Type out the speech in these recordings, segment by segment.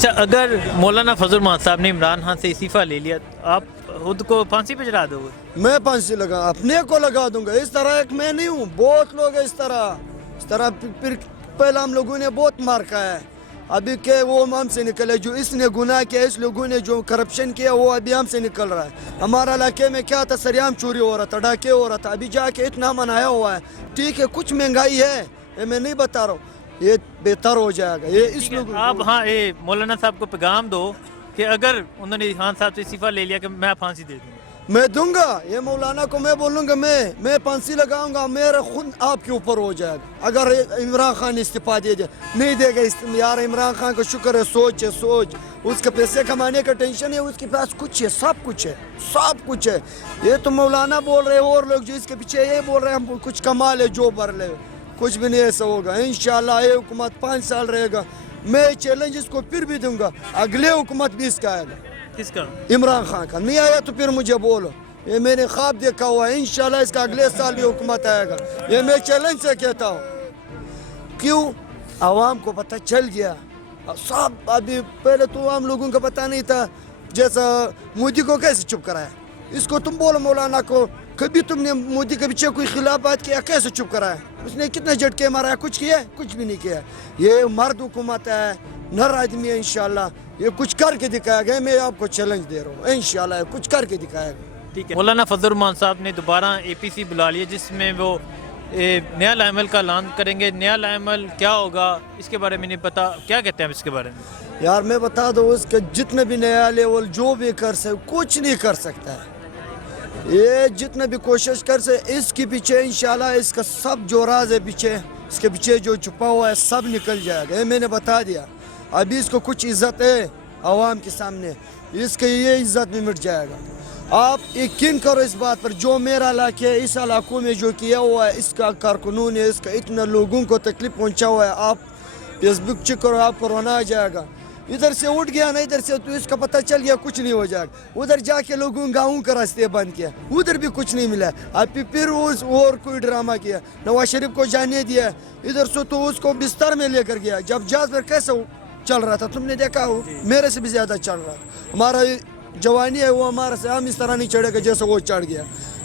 اچھا، اگر مولانا فضل الرحمان صاحب نے عمران خان سے استعفیٰ لے لیا تو آپ خود کو پھانسی پہ چڑھا دو گے؟ میں پھانسی لگا اپنے کو لگا دوں گا. اس طرح ایک میں نہیں ہوں, بہت لوگ ہیں اس طرح پھر پہلے ہم لوگوں نے بہت مار کھایا ہے. ابھی کہ وہ ہم سے نکلے, جو اس نے گناہ کیا, اس لوگوں نے جو کرپشن کیا وہ ابھی ہم سے نکل رہا ہے. ہمارا علاقے میں کیا تھا, سریام چوری ہو رہا تھا, ڈاکے ہو رہا تھا, ابھی جا کے اتنا منایا ہوا ہے. ٹھیک ہے, کچھ مہنگائی ہے, یہ میں نہیں بتا رہا ہوں, یہ بہتر ہو جائے گا. یہ اس لوگ آپ ہاں مولانا صاحب کو پیغام دو کہ اگر انہوں نے خان صاحب سے استعفیٰ لے لیا کہ میں پھانسی دے دوں گا. میں دوں گا, یہ مولانا کو میں بولوں گا, میں پھانسی لگاؤں گا, میرا خود آپ کے اوپر ہو جائے گا. اگر عمران خان استعفیٰ دے دے, نہیں دے گا یار, عمران خان کا شکر ہے, سوچ, اس کے پیسے کمانے کا ٹینشن ہے, اس کے پاس کچھ ہے, سب کچھ ہے. یہ تو مولانا بول رہے, اور لوگ جو اس کے پیچھے یہ بول رہے ہیں ہم کچھ کما لے جو بھر لے, کچھ بھی نہیں ایسا ہوگا. انشاءاللہ یہ حکومت 5 سال رہے گا. میں چیلنج اس کو پھر بھی دوں گا, اگلے حکومت بھی اس کا آئے گا. کس کا؟ عمران خان کا. نہیں آیا تو پھر مجھے بولو, یہ میں نے خواب دیکھا ہوا ہے, انشاءاللہ اس کا اگلے سال بھی حکومت آئے گا. یہ میں چیلنج سے کہتا ہوں. کیوں؟ عوام کو پتہ چل گیا صاحب. ابھی پہلے تو عام لوگوں کا پتہ نہیں تھا, جیسا مودی کو کیسے چپ کرایا. اس کو تم بولو مولانا کو, کبھی تم نے مودی کے پیچھے کوئی خلاف بات کیا, کیسے چپ کرایا؟ اس نے کتنے جھٹکے مارا, کچھ کیا؟ کچھ بھی نہیں کیا. یہ مرد حکومت ہے, نر آدمی ہے. انشاءاللہ یہ کچھ کر کے دکھایا گیا. میں آپ کو چیلنج دے رہا ہوں, انشاءاللہ یہ کچھ کر کے دکھایا گیا. ٹھیک ہے. مولانا فضل الرحمان صاحب نے دوبارہ APC بلا لیا, جس میں وہ نیا لائحہ کا اعلان کریں گے. نیا لائحہ کیا ہوگا اس کے بارے میں نہیں پتا, کیا کہتے ہیں اس کے بارے میں؟ یار میں بتا دوں, اس کے جتنے بھی نیا لیول جو بھی کر سکے, کچھ نہیں کر سکتا ہے. یہ جتنے بھی کوشش کر سکے, اس کے پیچھے انشاءاللہ اس کا سب جو راز ہے پیچھے, اس کے پیچھے جو چھپا ہوا ہے سب نکل جائے گا. یہ میں نے بتا دیا. ابھی اس کو کچھ عزت ہے عوام کے سامنے, اس کے یہ عزت بھی مٹ جائے گا. آپ یقین کرو اس بات پر, جو میرا علاقہ ہے, اس علاقوں میں جو کیا ہوا ہے, اس کا کارکنوں نے, اس کا اتنا لوگوں کو تکلیف پہنچا ہوا ہے. آپ فیس بک چیک کرو, آپ کو رونا آ جائے گا. ادھر سے اٹھ گیا نا, ادھر سے تو اس کا پتہ چل گیا کچھ نہیں ہو جائے گا. ادھر جا کے لوگوں گاؤں کا راستے بند کیا, ادھر بھی کچھ نہیں ملا. اب پھر اور کوئی ڈرامہ کیا, نواز شریف کو جانے دیا. ادھر سے تو اس کو بستر میں لے کر گیا. جب جہاز پر کیسا چل رہا تھا تم نے دیکھا ہو, میرے سے بھی زیادہ چل رہا تھا. ہمارا جوانی ہے وہ ہمارا سے, ہم اس طرح نہیں چڑھے گا جیسے وہ چڑھ گیا.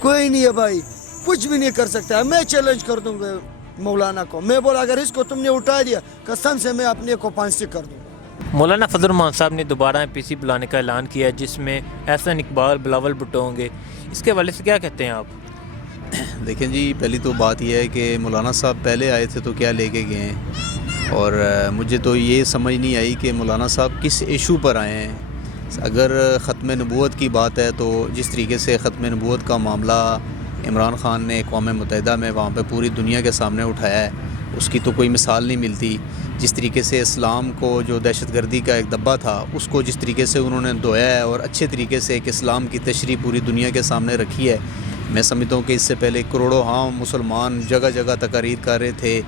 کوئی نہیں ہے بھائی, کچھ بھی نہیں کر سکتا. میں چیلنج کر دوں گا مولانا کو, میں بولا اگر اس کو تم نے اٹھا دیا, قسم سے میں اپنے کو پھانسی کر دوں. مولانا فضل الرحمان صاحب نے دوبارہ APC بلانے کا اعلان کیا ہے, جس میں احسن اقبال, بلاول بھٹو ہوں گے. اس کے حوالے سے کیا کہتے ہیں آپ؟ دیکھیں جی, پہلی تو بات یہ ہے کہ مولانا صاحب پہلے آئے تھے تو کیا لے کے گئے ہیں, اور مجھے تو یہ سمجھ نہیں آئی کہ مولانا صاحب کس ایشو پر آئے ہیں. اگر ختم نبوت کی بات ہے تو جس طریقے سے ختم نبوت کا معاملہ عمران خان نے اقوام متحدہ میں وہاں پہ پوری دنیا کے سامنے اٹھایا ہے, اس کی تو کوئی مثال نہیں ملتی. جس طریقے سے اسلام کو جو دہشت گردی کا ایک دبا تھا, اس کو جس طریقے سے انہوں نے دھویا ہے اور اچھے طریقے سے ایک اسلام کی تشریح پوری دنیا کے سامنے رکھی ہے. میں سمجھتا ہوں کہ اس سے پہلے کروڑوں عام مسلمان جگہ جگہ تقاریر کر رہے تھے,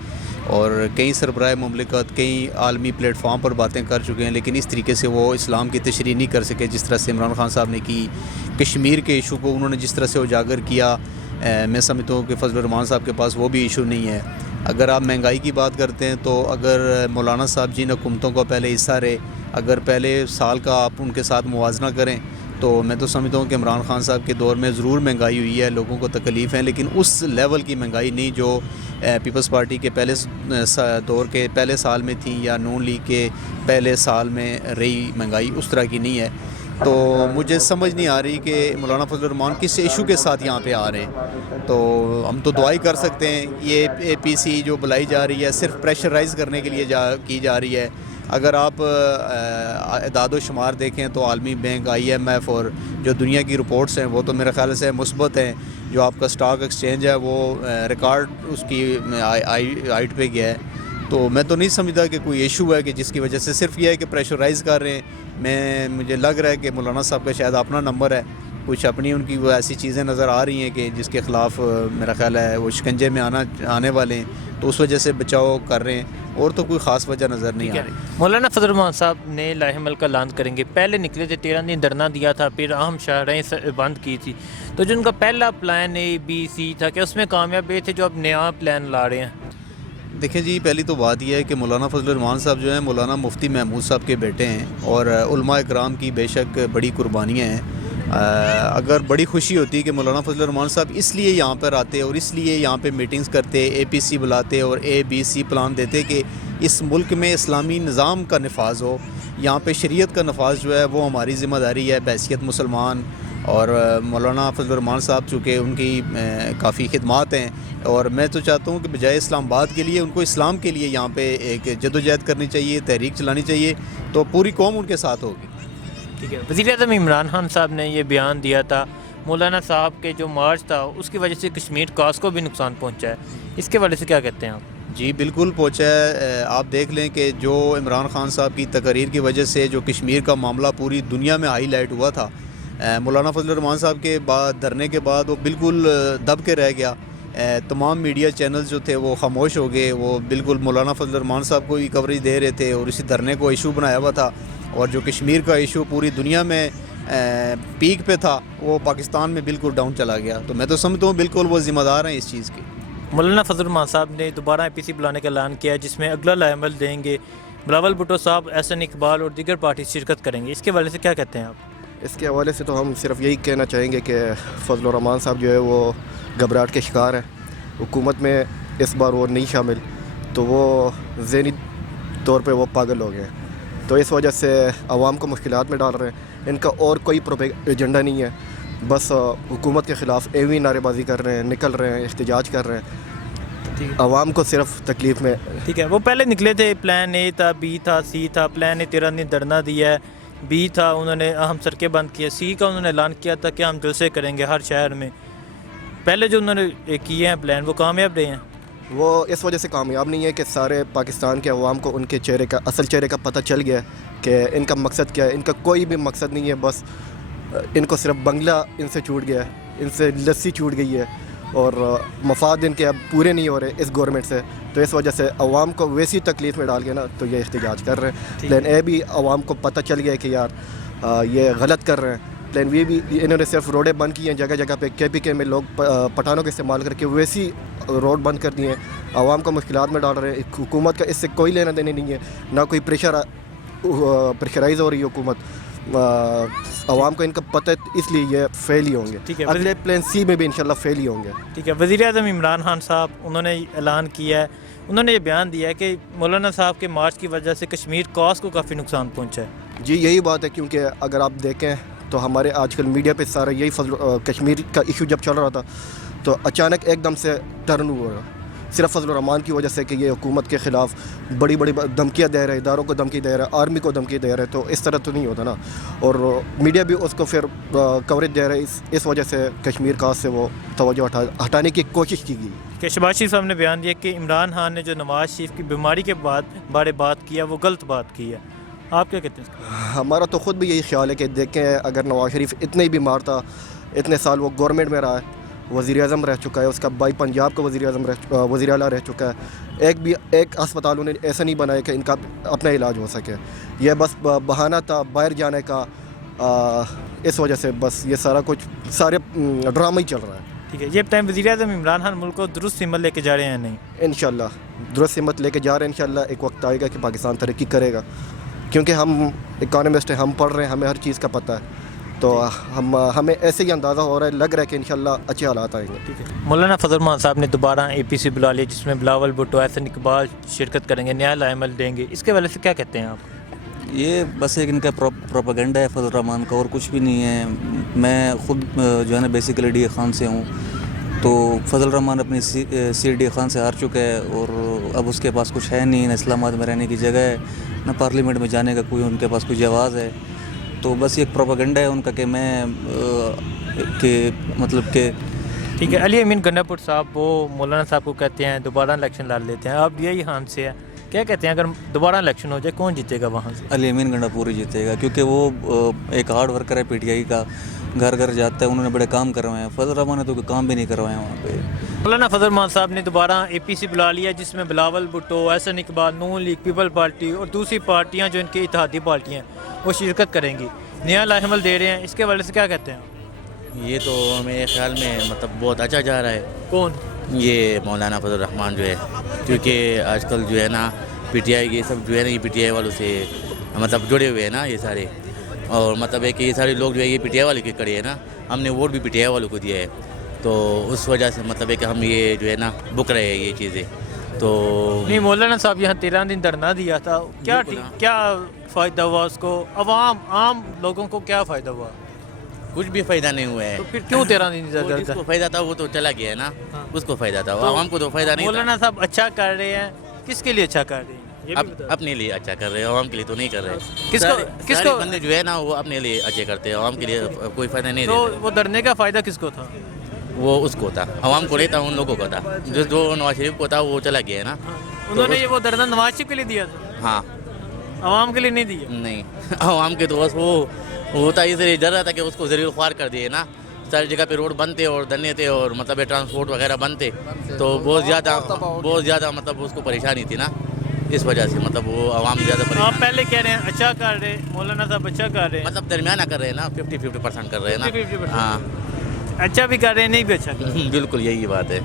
اور کئی سربراہ مملکت کئی عالمی پلیٹ فارم پر باتیں کر چکے ہیں, لیکن اس طریقے سے وہ اسلام کی تشریح نہیں کر سکے جس طرح سے عمران خان صاحب نے کی. کشمیر کے ایشو کو انہوں نے جس طرح سے اجاگر کیا, میں سمجھتا ہوں کہ فضل الرحمان صاحب کے پاس وہ بھی ایشو نہیں ہے. اگر آپ مہنگائی کی بات کرتے ہیں تو اگر مولانا صاحب جن حکومتوں کو پہلے حصہ رہے, اگر پہلے سال کا آپ ان کے ساتھ موازنہ کریں تو میں تو سمجھتا ہوں کہ عمران خان صاحب کے دور میں ضرور مہنگائی ہوئی ہے, لوگوں کو تکلیف ہیں, لیکن اس لیول کی مہنگائی نہیں جو پیپلز پارٹی کے پہلے دور کے پہلے سال میں تھی, یا نون لیگ کے پہلے سال میں رہی مہنگائی, اس طرح کی نہیں ہے. تو مجھے سمجھ نہیں آ رہی کہ مولانا فضل الرحمان کس ایشو کے ساتھ یہاں پہ آ رہے ہیں. تو ہم تو دعائی کر سکتے ہیں, یہ APC جو بلائی جا رہی ہے صرف پریشرائز کرنے کے لیے کی جا رہی ہے. اگر آپ اعداد و شمار دیکھیں تو عالمی بینک, IMF اور جو دنیا کی رپورٹس ہیں وہ تو میرے خیال سے مثبت ہیں. جو آپ کا سٹاک ایکسچینج ہے وہ ریکارڈ اس کی ہائٹ پہ گیا ہے. تو میں تو نہیں سمجھتا کہ کوئی ایشو ہے کہ جس کی وجہ سے, صرف یہ ہے کہ پریشرائز کر رہے ہیں. مجھے لگ رہا ہے کہ مولانا صاحب کا شاید اپنا نمبر ہے, کچھ اپنی ان کی وہ ایسی چیزیں نظر آ رہی ہیں کہ جس کے خلاف میرا خیال ہے وہ شکنجے میں آنے والے ہیں, تو اس وجہ سے بچاؤ کر رہے ہیں, اور تو کوئی خاص وجہ نظر نہیں آ رہی. مولانا فضل الرحمان صاحب نے لائحہ کا اعلان کریں گے, پہلے نکلے تھے 13 دن دھرنا دیا تھا, پھر اہم شاہراہیں بند کی تھی. تو جو ان کا پہلا پلان ABC تھا کہ اس میں کامیاب یہ تھے جو اب نیا پلان لا رہے ہیں. دیکھیں جی، پہلی تو بات یہ ہے کہ مولانا فضل الرحمان صاحب جو ہیں مولانا مفتی محمود صاحب کے بیٹے ہیں، اور علماء اکرام کی بے شک بڑی قربانیاں ہیں۔ اگر بڑی خوشی ہوتی کہ مولانا فضل الرحمان صاحب اس لیے یہاں پر آتے اور اس لیے یہاں پہ میٹنگز کرتے، APC بلاتے اور ABC پلان دیتے کہ اس ملک میں اسلامی نظام کا نفاذ ہو، یہاں پہ شریعت کا نفاذ جو ہے وہ ہماری ذمہ داری ہے بحیثیت مسلمان۔ اور مولانا فضل الرحمان صاحب چونکہ ان کی کافی خدمات ہیں، اور میں تو چاہتا ہوں کہ بجائے اسلام آباد کے لیے ان کو اسلام کے لیے یہاں پہ ایک جدوجہد کرنی چاہیے، تحریک چلانی چاہیے، تو پوری قوم ان کے ساتھ ہوگی۔ ٹھیک ہے، وزیر اعظم عمران خان صاحب نے یہ بیان دیا تھا مولانا صاحب کے جو مارچ تھا اس کی وجہ سے کشمیر کاس کو بھی نقصان پہنچا ہے، اس کے والے سے کیا کہتے ہیں آپ؟ جی بالکل پہنچا ہے۔ آپ دیکھ لیں کہ جو عمران خان صاحب کی تقریر کی وجہ سے جو کشمیر کا معاملہ پوری دنیا میں ہائی لائٹ ہوا تھا، مولانا فضل الرحمان صاحب کے بعد دھرنے کے بعد وہ بالکل دب کے رہ گیا۔ تمام میڈیا چینلز جو تھے وہ خاموش ہو گئے، وہ بالکل مولانا فضل الرحمان صاحب کو ہی کوریج دے رہے تھے، اور اسی دھرنے کو ایشو بنایا ہوا تھا، اور جو کشمیر کا ایشو پوری دنیا میں پیک پہ تھا وہ پاکستان میں بالکل ڈاؤن چلا گیا۔ تو میں تو سمجھتا ہوں بالکل وہ ذمہ دار ہیں اس چیز کے۔ مولانا فضل الرحمان صاحب نے دوبارہ APC بلانے کا اعلان کیا ہے جس میں اگلا لائحہ عمل دیں گے، بلاول بھٹو صاحب، احسن اقبال اور دیگر پارٹی شرکت کریں گے، اس کے والے سے کیا کہتے ہیں آپ؟ اس کے حوالے سے تو ہم صرف یہی کہنا چاہیں گے کہ فضل الرحمان صاحب جو ہے وہ گھبراہٹ کے شکار ہیں، حکومت میں اس بار وہ نہیں شامل، تو وہ ذہنی طور پہ وہ پاگل ہو گئے ہیں، تو اس وجہ سے عوام کو مشکلات میں ڈال رہے ہیں۔ ان کا اور کوئی ایجنڈا نہیں ہے، بس حکومت کے خلاف ایویں نعرے بازی کر رہے ہیں، نکل رہے ہیں، احتجاج کر رہے ہیں، عوام کو صرف تکلیف میں۔ ٹھیک ہے، وہ پہلے نکلے تھے، پلان A تھا، B تھا، C تھا۔ پلان A 13 دن دھرنا دیا ہے، B تھا انہوں نے اہم سڑکیں بند کی، C کا انہوں نے اعلان کیا تھا کہ ہم جلسے کریں گے ہر شہر میں۔ پہلے جو انہوں نے کیے ہیں پلان وہ کامیاب رہے ہیں؟ وہ اس وجہ سے کامیاب نہیں ہے کہ سارے پاکستان کے عوام کو ان کے چہرے کا، اصل چہرے کا پتہ چل گیا ہے کہ ان کا مقصد کیا ہے۔ ان کا کوئی بھی مقصد نہیں ہے، بس ان کو صرف بنگلہ ان سے چھوٹ گیا ہے، ان سے لسی چھوٹ گئی ہے، اور مفاد ان کے اب پورے نہیں ہو رہے اس گورنمنٹ سے، تو اس وجہ سے عوام کو ویسی تکلیف میں ڈال کے نا تو یہ احتجاج کر رہے ہیں۔ پلان A بھی عوام کو پتہ چل گیا ہے کہ یار یہ غلط کر رہے ہیں۔ پلان B بھی انہوں نے صرف روڈیں بند کی ہیں جگہ جگہ پہ، KPK میں لوگ پٹھانوں کا استعمال کر کے ویسی روڈ بند کر دیے ہیں، عوام کو مشکلات میں ڈال رہے ہیں۔ حکومت کا اس سے کوئی لینا دینا نہیں ہے، نہ کوئی پریشرائز ہو رہی ہے حکومت، عوام کو ان کا پتہ، اس لیے یہ فیل ہی ہوں گے۔ اگلے پلان C میں بھی انشاءاللہ فیل ہی ہوں گے۔ ٹھیک ہے، وزیر اعظم عمران خان صاحب انہوں نے اعلان کیا ہے، انہوں نے یہ بیان دیا ہے کہ مولانا صاحب کے مارچ کی وجہ سے کشمیر کاس کو کافی نقصان پہنچا ہے۔ جی یہی بات ہے، کیونکہ اگر آپ دیکھیں تو ہمارے آج کل میڈیا پہ سارا یہی کشمیر کا ایشو جب چل رہا تھا تو اچانک ایک دم سے ٹرن ہوا، صرف فضل الرحمان کی وجہ سے کہ یہ حکومت کے خلاف بڑی بڑی دھمکیاں دے رہے، اداروں کو دھمکی دے رہے، آرمی کو دھمکی دے رہے، تو اس طرح تو نہیں ہوتا نا، اور میڈیا بھی اس کو پھر کوریج دے رہے، اس وجہ سے کشمیر کا سے وہ توجہ ہٹانے کی کوشش کی گئی۔ کہ شہباز شریف صاحب نے بیان دیا کہ عمران خان نے جو نواز شریف کی بیماری کے بارے بات کیا وہ غلط بات کی ہے، آپ کیا کہتے ہیں؟ ہمارا تو خود بھی یہی خیال ہے کہ دیکھیں اگر نواز شریف اتنے ہی بیمار تھا، اتنے سال وہ گورنمنٹ میں رہا ہے، وزیر اعظم رہ چکا ہے، اس کا بھائی پنجاب کا وزیر اعلیٰ رہ چکا ہے، ایک ہسپتال انہیں ایسا نہیں بنایا کہ ان کا اپنا علاج ہو سکے، یہ بس بہانہ تھا باہر جانے کا، اس وجہ سے بس یہ سارا کچھ سارے ڈرامہ ہی چل رہا ہے۔ ٹھیک ہے، یہ بتائیں وزیر اعظم عمران خان ملک کو درست سمت لے کے جا رہے ہیں نہیں؟ انشاءاللہ درست سمت لے کے جا رہے ہیں، انشاءاللہ ایک وقت آئے گا کہ پاکستان ترقی کرے گا، کیونکہ ہم اکانومسٹ ہیں، ہم پڑھ رہے ہیں، ہمیں ہر چیز کا پتہ ہے، تو ہمیں ایسے ہی اندازہ ہو رہا ہے، لگ رہا ہے کہ انشاءاللہ اچھے حالات آئیں گے۔ ٹھیک ہے، مولانا فضل الرحمان صاحب نے دوبارہ APC بلا لیا جس میں بلاول بھٹو، احسن اقبال شرکت کریں گے، نیا لائحہ عمل دیں گے، اس کے والے سے کیا کہتے ہیں آپ؟ یہ بس ایک ان کا پروپیگنڈا ہے فضل الرحمان کا، اور کچھ بھی نہیں ہے۔ میں خود جو ہے نا بیسیکلی DA خان سے ہوں، تو فضل الرحمان اپنی سیٹ DA خان سے ہار چکا ہے، اور اب اس کے پاس کچھ ہے نہیں، نہ اسلام آباد میں رہنے کی جگہ ہے، نہ پارلیمنٹ میں جانے کا کوئی ان کے پاس کوئی جواز ہے، تو بس ایک پروپیگنڈا ہے ان کا کہ میں مطلب کہ ٹھیک ہے۔ علی امین گنڈا پور صاحب وہ مولانا صاحب کو کہتے ہیں دوبارہ الیکشن لڑ لیتے ہیں، آپ DI خان سے ہیں، کیا کہتے ہیں اگر دوبارہ الیکشن ہو جائے کون جیتے گا وہاں سے؟ علی امین گنڈا پور ہی جیتے گا، کیونکہ وہ ایک ہارڈ ورکر ہے PTI کا، گھر گھر جاتا ہے، انہوں نے بڑے کام کروائے ہیں، فضل الرحمان نے تو کوئی کام بھی نہیں کروائے ہیں وہاں پہ۔ مولانا فضل الرحمان صاحب نے دوبارہ APC بلا لیا جس میں بلاول بھٹو، احسن اقبال، نون لیگ، پیپل پارٹی اور دوسری پارٹیاں جو ان کی اتحادی پارٹیاں ہیں وہ شرکت کریں گی، نیا لائحہ عمل دے رہے ہیں، اس کے والے سے کیا کہتے ہیں؟ یہ تو میرے خیال میں مطلب بہت اچھا جا رہا ہے۔ کون یہ مولانا فضل الرحمان جو ہے، کیونکہ آج کل جو ہے نا پی ٹی آئی یہ سب جو ہے نا یہ پی ٹی آئی والوں سے مطلب جڑے ہوئے ہیں نا یہ سارے، اور مطلب ہے کہ یہ سارے لوگ جو ہے یہ پی ٹی آئی والے کے کڑے ہیں نا، ہم نے ووٹ بھی پی ٹی آئی والوں کو دیا ہے، تو اس وجہ سے مطلب ہے کہ ہم یہ جو ہے نا بک رہے ہیں یہ چیزیں. تو نہیں مولانا صاحب یہاں 13 دن دھرنا دیا تھا، کیا بالکل ہاں. کیا فائدہ ہوا اس کو؟ عام لوگوں کو کیا فائدہ ہوا؟ کچھ بھی فائدہ نہیں ہوا ہے. تو پھر کیوں 13 دن وہ جس کو فائدہ تھا وہ تو چلا گیا ہے نا، اس کو فائدہ تھا، عوام کو تو فائدہ نہیں تھا. مولانا صاحب اچھا کر رہے ہیں، کس کے لیے اچھا کر رہے ہیں یہ بھی بتا دیں. اپنے لیے اچھا کر رہے ہیں، عوام کے لیے تو نہیں کر رہے. کس سارے کو بندے جو ہے نا وہ اپنے لیے اچھے کرتے ہیں، عوام کے لیے کوئی فائدہ نہیں تو دیتے. وہ دھرنے کا فائدہ کس کو تھا؟ وہ اس کو تھا، عوام کو نہیں تھا، ان لوگوں کو تھا. جو نواز شریف کو تھا وہ چلا گیا ہے نا. انہوں نے یہ وہ دھرنا نواز شریف کے لیے دیا تھا، ہاں عوام کے لیے نہیں دیا. نہیں عوام کے تو بس وہ ہوتا اس لیے ڈر رہا تھا کہ اس کو ذریعہ خوار کر دیے نا. ساری جگہ پہ روڈ بنتے اور دھرنے تھے اور مطلب ٹرانسپورٹ وغیرہ بنتے تو بہت زیادہ مطلب اس کو پریشانی تھی نا، اس وجہ سے مطلب وہ عوام زیادہ آپ پریشان. پہلے کہہ رہے ہیں اچھا کر رہے، مولانا صاحب اچھا کر رہے ہیں، مطلب درمیانہ کر رہے ہیں نا، 50% کر رہے ہیں 50% نا. ہاں اچھا بھی کر رہے ہیں نہیں بھی اچھا کر رہے ہیں. بالکل یہی بات ہے.